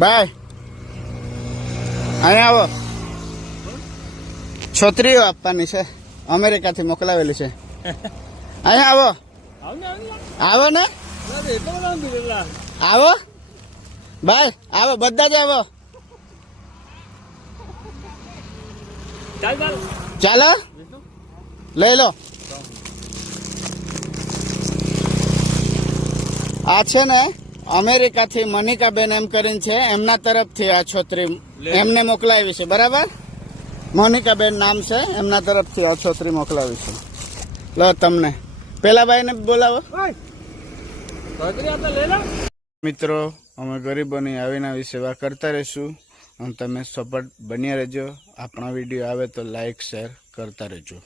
By અહીંયા આવો. છોતરીઓ આપવાની છે, અમેરિકાથી મોકલાવેલી છે. અહીંયા આવો. આવો ને, આવો બાય, આવો બધા જ આવો. ચાલો લઈ લો. આ છે ને અમેરિકાથી મનિકાબેન એમ કરીને છે, એમના તરફથી આ છોતરી એમને મોકલાવી છે. બરાબર, મોનિકાબેન નામ છે, એમના તરફથી આ છોતરી મોકલાવી છે. લો તમને પેલા ભાઈને બોલાવો. મિત્રો, અમે ગરીબોની આવીને આવી સેવા કરતા રહીશું અને તમે સપોર્ટ બન્યા રહેજો. આપણા વિડીયો આવે તો લાઈક શેર કરતા રહેજો.